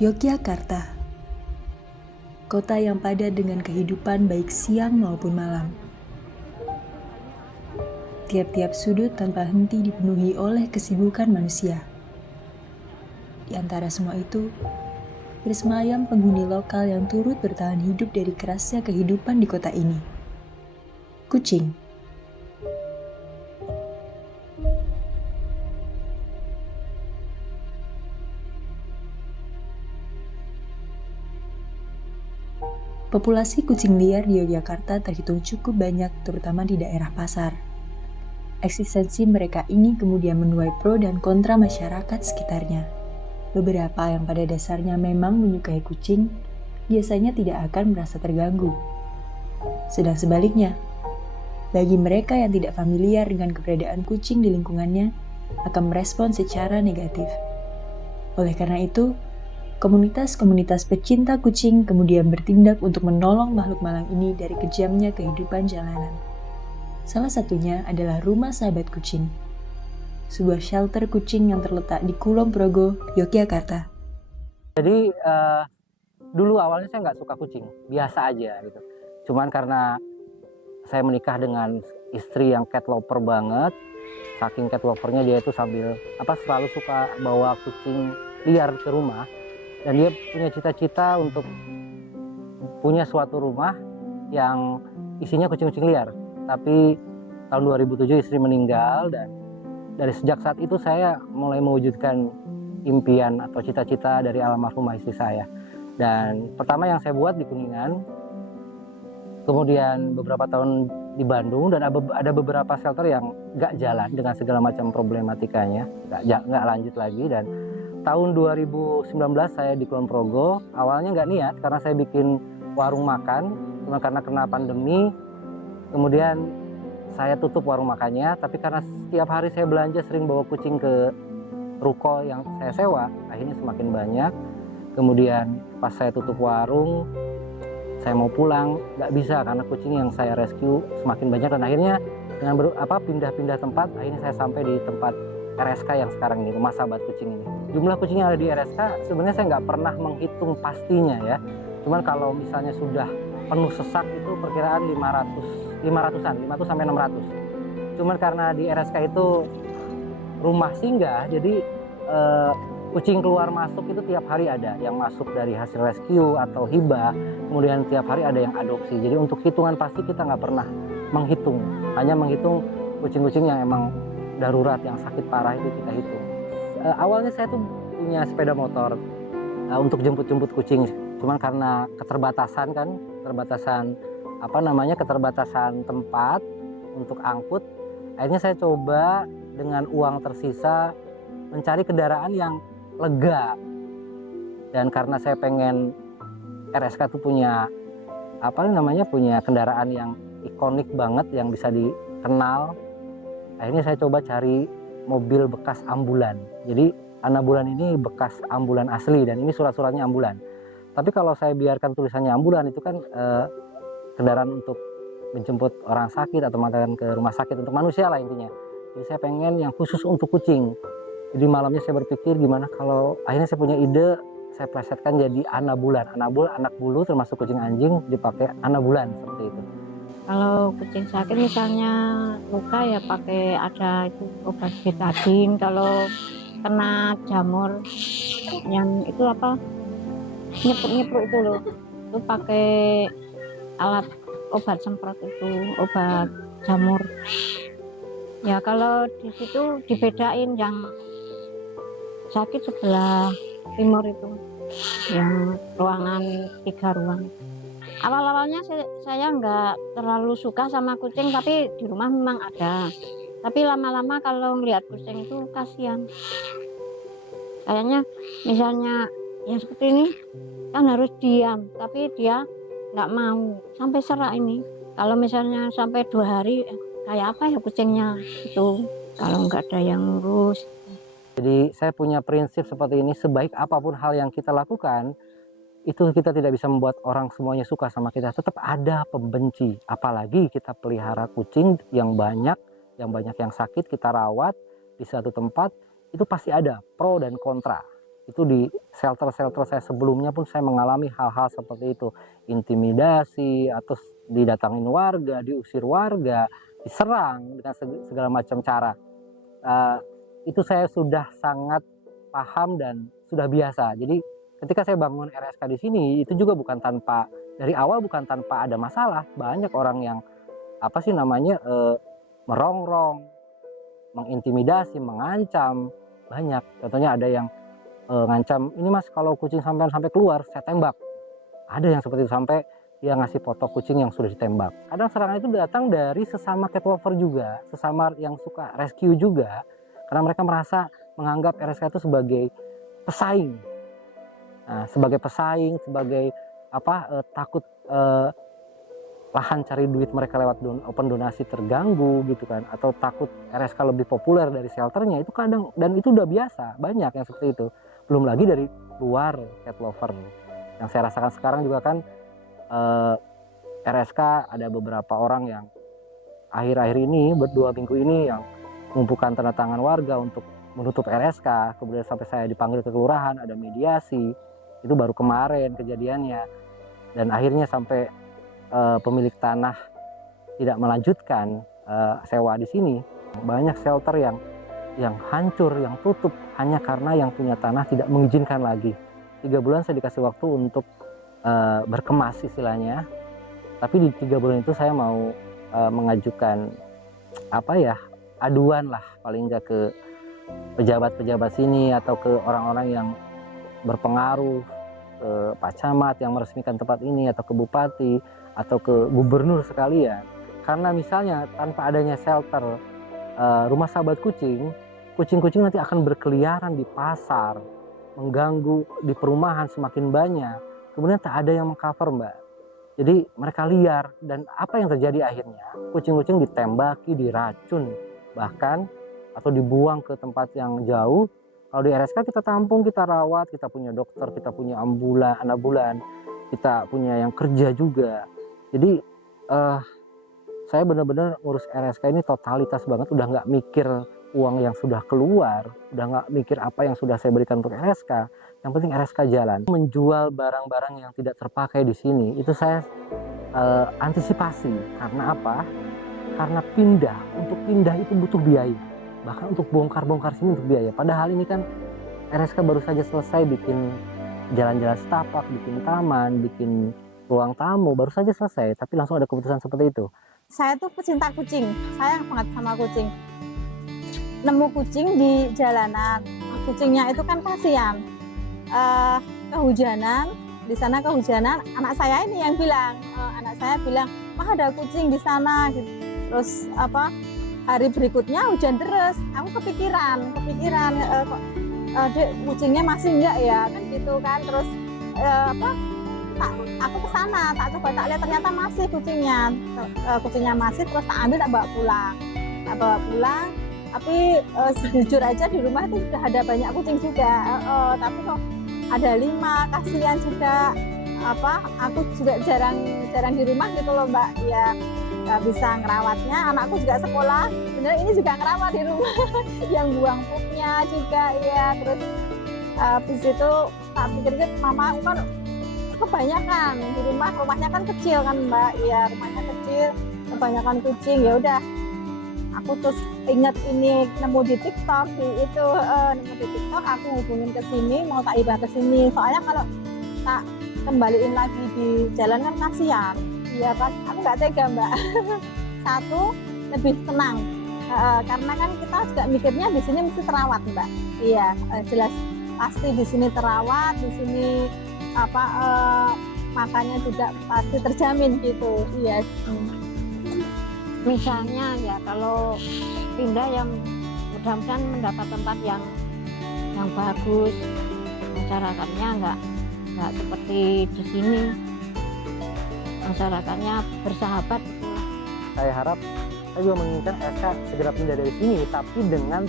Yogyakarta, kota yang padat dengan kehidupan baik siang maupun malam. Tiap-tiap sudut tanpa henti dipenuhi oleh kesibukan manusia. Di antara semua itu, bersemayam penghuni lokal yang turut bertahan hidup dari kerasnya kehidupan di kota ini. Kucing. Populasi kucing liar di Yogyakarta terhitung cukup banyak, terutama di daerah pasar. Eksistensi mereka ini kemudian menuai pro dan kontra masyarakat sekitarnya. Beberapa yang pada dasarnya memang menyukai kucing, biasanya tidak akan merasa terganggu. Sedang sebaliknya, bagi mereka yang tidak familiar dengan keberadaan kucing di lingkungannya, akan merespon secara negatif. Oleh karena itu, komunitas-komunitas pecinta kucing kemudian bertindak untuk menolong makhluk malang ini dari kejamnya kehidupan jalanan. Salah satunya adalah Rumah Sahabat Kucing, sebuah shelter kucing yang terletak di Kulon Progo, Yogyakarta. Jadi dulu awalnya saya nggak suka kucing, biasa aja gitu. Cuman karena saya menikah dengan istri yang cat lover banget, saking cat lovernya dia itu selalu suka bawa kucing liar ke rumah. Dan dia punya cita-cita untuk punya suatu rumah yang isinya kucing-kucing liar. Tapi tahun 2007 istri meninggal, dan dari sejak saat itu saya mulai mewujudkan impian atau cita-cita dari almarhumah istri saya. Dan pertama yang saya buat di Kuningan, kemudian beberapa tahun di Bandung, dan ada beberapa shelter yang nggak jalan dengan segala macam problematikanya, nggak lanjut lagi. Dan tahun 2019 saya di Kulon Progo, awalnya nggak niat karena saya bikin warung makan, cuma karena kena pandemi, kemudian saya tutup warung makannya. Tapi karena setiap hari saya belanja sering bawa kucing ke ruko yang saya sewa, akhirnya semakin banyak. Kemudian pas saya tutup warung, saya mau pulang, nggak bisa karena kucing yang saya rescue semakin banyak. Dan akhirnya dengan pindah-pindah tempat, akhirnya saya sampai di tempat RSK yang sekarang ini, Rumah Sahabat Kucing ini. Jumlah kucing yang ada di RSK sebenarnya saya nggak pernah menghitung pastinya ya. Cuman kalau misalnya sudah penuh sesak itu perkiraan 500 sampai 600. Cuman karena di RSK itu rumah singgah, jadi kucing keluar masuk itu tiap hari ada yang masuk dari hasil rescue atau hibah, kemudian tiap hari ada yang adopsi. Jadi untuk hitungan pasti kita nggak pernah menghitung, hanya menghitung kucing-kucing yang emang darurat, yang sakit parah itu kita hitung. Awalnya saya tuh punya sepeda motor untuk jemput-jemput kucing, cuman karena keterbatasan tempat untuk angkut, akhirnya saya coba dengan uang tersisa mencari kendaraan yang lega. Dan karena saya pengen RSK tuh punya punya kendaraan yang ikonik banget yang bisa dikenal, akhirnya saya coba cari mobil bekas ambulan. Jadi ambulan ini bekas ambulan asli dan ini surat-suratnya ambulan. Tapi kalau saya biarkan tulisannya ambulan, itu kan kendaraan untuk menjemput orang sakit atau mengantarkan ke rumah sakit untuk manusia lah intinya. Jadi saya pengen yang khusus untuk kucing. Jadi malamnya saya berpikir gimana kalau akhirnya saya punya ide, saya plesetkan jadi anabulan. Anak bulu termasuk kucing anjing dipakai anabulan seperti itu. Kalau kucing sakit misalnya luka ya pakai ada itu obat betadine. Kalau kena jamur yang itu nyepuk itu loh, itu pakai alat obat semprot itu, obat jamur. Ya kalau di situ dibedain yang sakit sebelah timur itu, yang ruangan 3 ruang. Awal-awalnya saya nggak terlalu suka sama kucing, tapi di rumah memang ada. Tapi lama-lama kalau melihat kucing itu kasihan. Kayaknya misalnya yang seperti ini kan harus diam, tapi dia nggak mau sampai serak ini. Kalau misalnya sampai 2 hari, kayak apa ya kucingnya itu kalau nggak ada yang ngurus. Jadi saya punya prinsip seperti ini, sebaik apapun hal yang kita lakukan, itu kita tidak bisa membuat orang semuanya suka sama kita. Tetap ada pembenci. Apalagi kita pelihara kucing yang banyak yang sakit, kita rawat di satu tempat, itu pasti ada pro dan kontra. Itu di shelter-shelter saya sebelumnya pun saya mengalami hal-hal seperti itu. Intimidasi, atau didatangin warga, diusir warga, diserang dengan segala macam cara. Itu saya sudah sangat paham dan sudah biasa. Jadi ketika saya bangun RSK di sini, itu juga bukan tanpa, dari awal bukan tanpa ada masalah. Banyak orang yang merongrong, mengintimidasi, mengancam, banyak. Contohnya ada yang ngancam, ini mas kalau kucing sampai keluar saya tembak. Ada yang seperti itu, sampai dia ngasih foto kucing yang sudah ditembak. Kadang serangan itu datang dari sesama cat lover juga, sesama yang suka rescue juga, karena mereka merasa menganggap RSK itu sebagai pesaing. Nah, sebagai pesaing, sebagai takut lahan cari duit mereka lewat open donasi terganggu gitu kan, atau takut RSK lebih populer dari shelternya. Itu kadang, dan itu udah biasa, banyak yang seperti itu. Belum lagi dari luar cat lover. Yang saya rasakan sekarang juga kan, RSK ada beberapa orang yang akhir-akhir ini, 2 minggu ini, yang mengumpulkan tanda tangan warga untuk menutup RSK. Kemudian sampai saya dipanggil ke kelurahan, ada mediasi. Itu baru kemarin kejadiannya. Dan akhirnya sampai pemilik tanah tidak melanjutkan sewa di sini. Banyak shelter yang hancur, yang tutup hanya karena yang punya tanah tidak mengizinkan lagi. 3 bulan saya dikasih waktu untuk berkemas istilahnya. Tapi di 3 bulan itu saya mau mengajukan aduan lah paling nggak ke pejabat-pejabat sini, atau ke orang-orang yang berpengaruh, ke Pak Camat yang meresmikan tempat ini, atau ke Bupati, atau ke Gubernur sekalian. Karena misalnya tanpa adanya shelter rumah sahabat kucing, kucing-kucing nanti akan berkeliaran di pasar, mengganggu di perumahan semakin banyak. Kemudian tak ada yang mengcover, Mbak. Jadi mereka liar, dan apa yang terjadi akhirnya? Kucing-kucing ditembaki, diracun, bahkan atau dibuang ke tempat yang jauh. Kalau di RSK kita tampung, kita rawat, kita punya dokter, kita punya ambulan, kita punya yang kerja juga. Jadi saya benar-benar ngurus RSK ini totalitas banget, udah nggak mikir uang yang sudah keluar, udah nggak mikir apa yang sudah saya berikan untuk RSK. Yang penting RSK jalan. Menjual barang-barang yang tidak terpakai di sini, itu saya antisipasi. Karena apa? Karena untuk pindah itu butuh biaya. Bahkan untuk bongkar-bongkar sini untuk biaya. Padahal ini kan RSK baru saja selesai bikin jalan-jalan setapak, bikin taman, bikin ruang tamu, baru saja selesai. Tapi langsung ada keputusan seperti itu. Saya tuh pecinta kucing, sayang banget sama kucing. Nemu kucing di jalanan, kucingnya itu kan kasihan. Kehujanan, di sana kehujanan, anak saya ini yang bilang, mah ada kucing di sana gitu. Terus hari berikutnya hujan deras, aku kepikiran kok Dek, kucingnya masih enggak ya, kan gitu kan. Terus aku ke sana, tak lihat ternyata masih kucingnya masih. Terus tak ambil, tak bawa pulang. Tapi jujur aja di rumah itu sudah ada banyak kucing juga, tapi kok ada 5, kasihan juga. Aku juga jarang di rumah gitu loh, Mbak. Ya nggak bisa ngerawatnya. Anakku juga sekolah, sebenarnya ini juga ngerawat di rumah. Yang buang pupnya juga ya. Terus habis itu tak pikir mama aku kan kebanyakan di rumahnya kan kecil kan, Mbak. Ya rumahnya kecil, kebanyakan kucing. Ya udah, aku terus ingat ini nemu di TikTok, aku hubungin ke sini, mau tak ibah ke sini. Soalnya kalau tak kembaliin lagi di jalan kan kasihan. Iya pas aku nggak tega, Mbak. Satu, lebih tenang, karena kan kita juga mikirnya di sini mesti terawat, Mbak. Iya, jelas pasti di sini terawat, di sini makannya juga pasti terjamin gitu. Iya. Misalnya ya kalau pindah yang mudah-mudahan mendapat tempat yang bagus, masyarakatnya nggak seperti di sini, masyarakatnya bersahabat. Saya harap, saya juga menginginkan RSK segera pindah dari sini, tapi dengan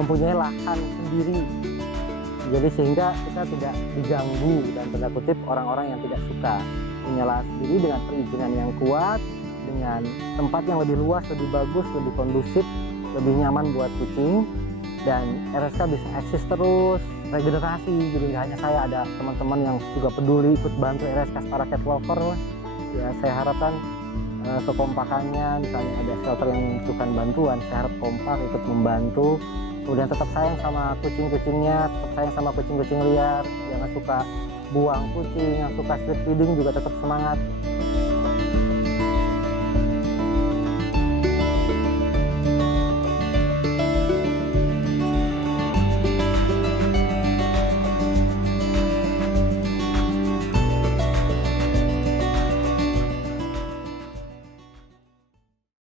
mempunyai lahan sendiri. Jadi sehingga kita tidak diganggu dan tanda kutip orang-orang yang tidak suka. Punya lahan sendiri dengan perizinan yang kuat, dengan tempat yang lebih luas, lebih bagus, lebih kondusif, lebih nyaman buat kucing, dan RSK bisa eksis terus regenerasi. Jadi nggak hanya saya, ada teman-teman yang juga peduli ikut bantu RSK Setara Cat Lover. Ya saya harapkan kekompakannya, misalnya ada shelter yang membutuhkan bantuan, saya harap kompak ikut membantu. Kemudian tetap sayang sama kucing-kucingnya, tetap sayang sama kucing-kucing liar, jangan suka buang kucing, yang suka street feeding juga tetap semangat.